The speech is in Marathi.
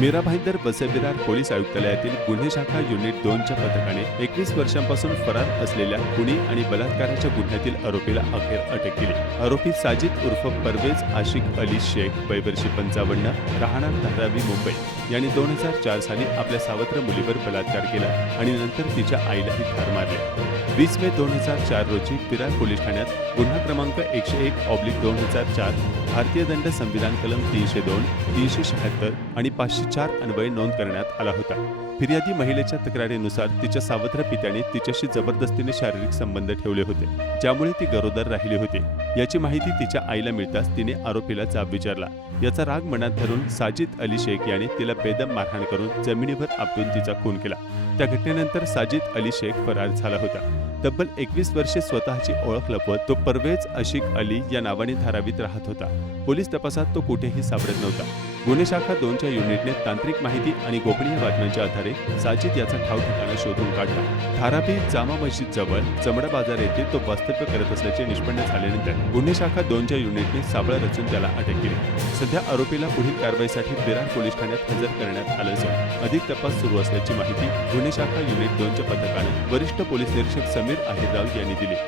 मीरा भाईंदर बसेबिरार पोलीस आयुक्तालयातील गुन्हे शाखा युनिट दोनच्या पथकाने एकवीस वर्षांपासून फरार असलेल्या गुन्हे आणि बलात्काराच्या गुन्ह्यातील आरोपीला अखेर अटक केली. आरोपी साजिद उर्फ परवेज आशिक अली शेख वयवर्षी पंचावन्न राहणार धारावी मुंबई. यांनी दोन हजार चार साली आपल्या सावत्र मुलीवर बलात्कार केला आणि नंतर तिच्या आईलाही ठार मारले. वीस मे दोन हजार चार रोजी विरार पोलीस ठाण्यात गुन्हा क्रमांक एकशे एक ऑब्लिक दोन हजार चार भारतीय दंड संविधान कलम तीनशे दोन तीनशे शहात्तर आणि पाचशे चार अन्वये नोंद करण्यात आला होता. फिर्यादी महिलेच्या तक्रारीनुसार तिच्या सावत्र पित्याने तिच्याशी जबरदस्तीने शारीरिक संबंध ठेवले होते ज्यामुळे ती गरोदर राहिली होती. याची माहिती तिच्या आईला मिळताच तिने आरोपीला जाब विचारला. याचा राग मनात धरून साजिद अली शेख याने तिला बेदम मारहाण करून जमिनीवर आपटून तिचा खून केला. त्या घटनेनंतर साजिद अली शेख फरार झाला होता. तब्बल एकवीस वर्षे स्वतःची ओळख लपवत तो परवेज अशिक अली या नावाने धारावीत राहत होता. पोलीस तपासात तो कुठेही सापडत नव्हता. गुन्हे शाखा दोनच्या युनिटने तांत्रिक माहिती आणि गोपनीय बातम्यांच्या आधारे साजिद याचा ठाव ठिकाणा शोधून काढला. थारापी जामा मस्जिद जवळ चमडा बाजार येथे तो वास्तव्य करत असल्याचे निष्पन्न झाल्यानंतर गुन्हे शाखा दोनच्या युनिटने सापळा रचून त्याला अटक केली. सध्या आरोपीला पुढील कारवाईसाठी बिरार पोलीस ठाण्यात हजर करण्यात आलं असून अधिक तपास सुरू असल्याची माहिती गुन्हे शाखा युनिट दोनच्या पथकाने वरिष्ठ पोलीस निरीक्षक समीर आहेरराव यांनी दिली.